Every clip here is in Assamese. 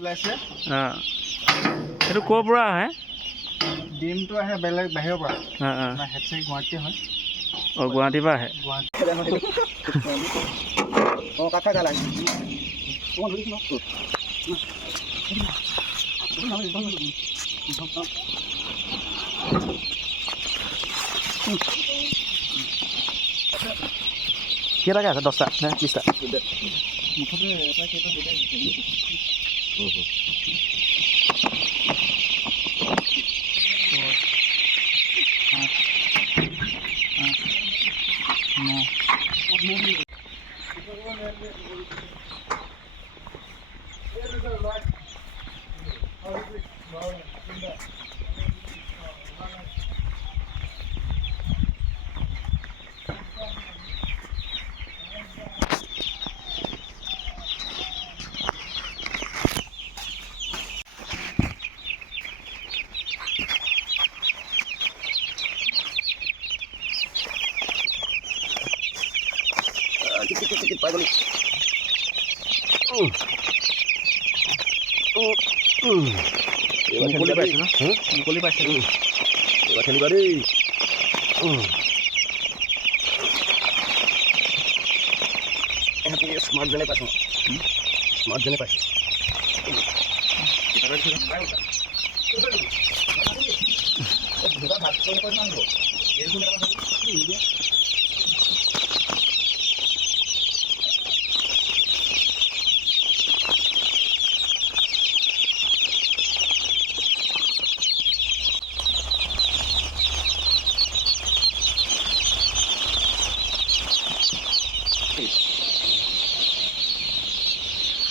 ওলাইছে এইটো ক'ৰ পৰা আহে ডিমটো আহে বেলেগ বাহিৰৰ পৰা হেডছেট গুৱাহাটী হয় গুৱাহাটীৰ পৰা আহে কথা গালা কেইটাকে আছে 10টা নে 20টা মুঠতে এটা কেইটা দুটা মুকলি পাইছে ন মুকলি পাইছে এবাৰ খেলিবা দেই স্মাৰ্ট যেনে পাইছোঁ স্মাৰ্ট যেনে পাইছোঁ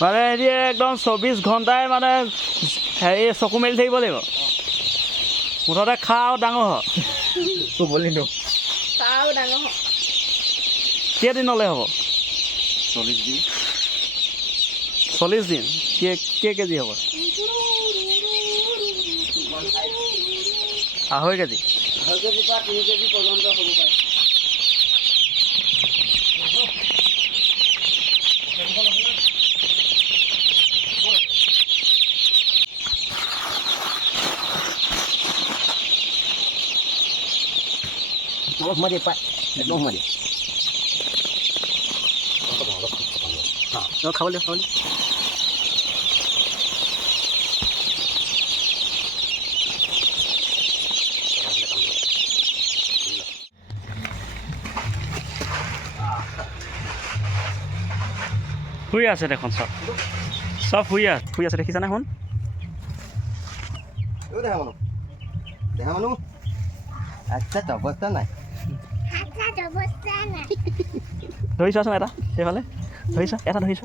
মানে এতিয়া একদম 24 ঘণ্টাই মানে হেৰি চকু মেলি থাকিব লাগিব মুঠতে খা আৰু ডাঙৰ হ ক'বলৈ নো কেইদিনলৈ হ'ব 40 দিন 40 দিন কেজি হ'ব 2.5 কেজি 2.5 কেজিৰ পৰা 3 কেজি পৰ্যন্ত হ'ব পাৰে Tolong sama dia, Pak. Tolong sama dia. খাব দিয়ক শুই আছে দেখোন চব শুই আছে দেখিছানে শুন দেখা মানুহ আচ্ছা অৱস্থা নাই ধৰিছোৱাচোন এটা সেইফালে ধৰিছ এটা ধৰিছ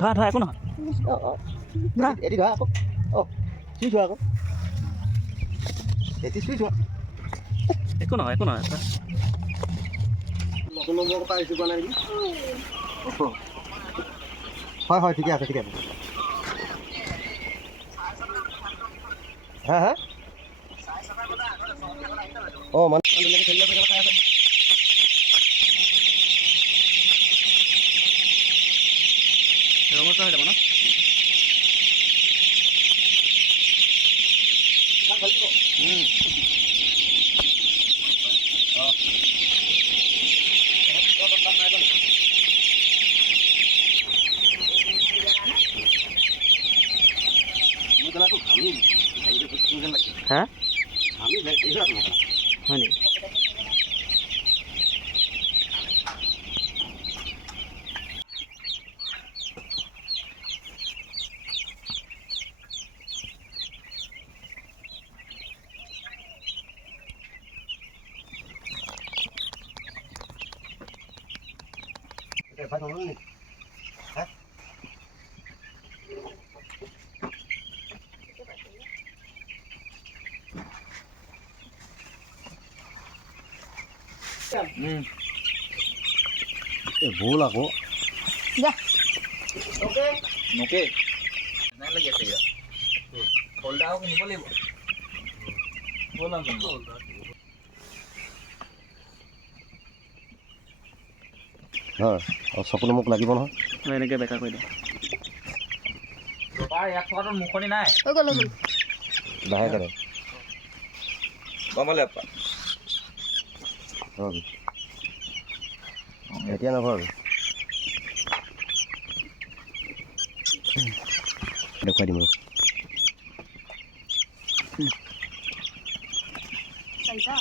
ধৰা একো নহয় এটি ধৰা আকৌ চুই থোৱা আকৌ এটি চুই থোৱা একো নহয় নতুন নম্বৰৰ পৰা আহিছোঁ পোৱা নাই নেকি হয় ঠিকে আছে হা মানে খেলিলে পইচা খাই আছে ৰঙচুৱা হৈ যাব ন হা হয় নেকি ভুল আকৌ নকে নাই লাগি আছে ইয়াত ফল্ডাৰো কিনিব লাগিব হয় আৰু চকুলো মোক লাগিব নহয় এনেকৈ বেকাৰ কৰি দিওঁ পাৰ ইয়াত থকাটোত মুখনি নাই হৈ গ'ল লাহে কৰে গমালে এতিয়া নভৰ দেখুৱাই দিম চাৰিটা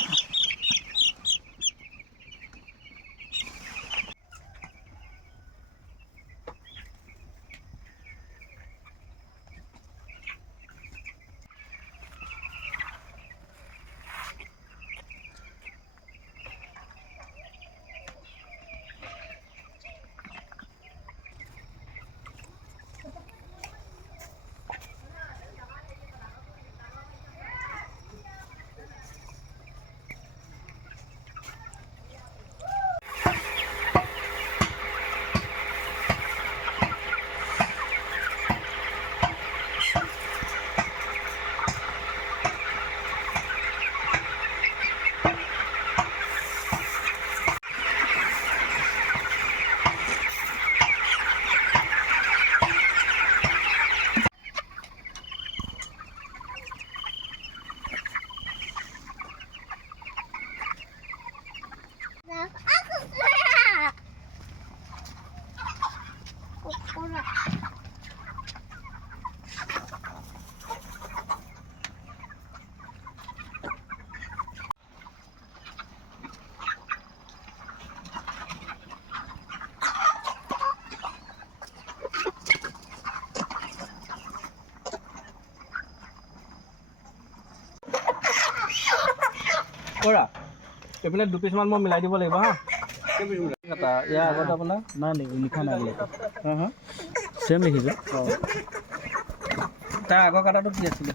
কৰা এইপিনে 2 পিছমান মই মিলাই দিব লাগিব হা এটা ইয়াৰ আগত আপোনাৰ নাই লিখা নাই চেম লিখিছোঁ তাৰ আগৰ কাটাটো কি আছিলে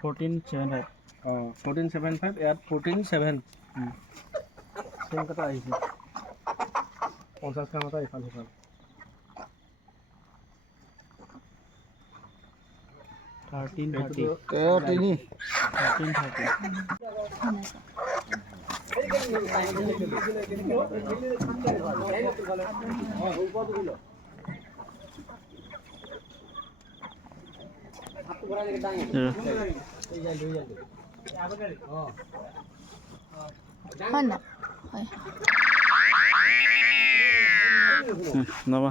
1475 অঁ 1475 ইয়াত 147 চেম কাটা আহিছে 50 গ্ৰাম এটা ইফাল সিফাল 1330 হয় না হয় নবা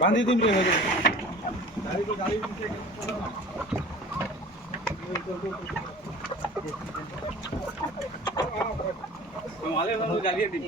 বান্ধি দিম গালিয়ে দিম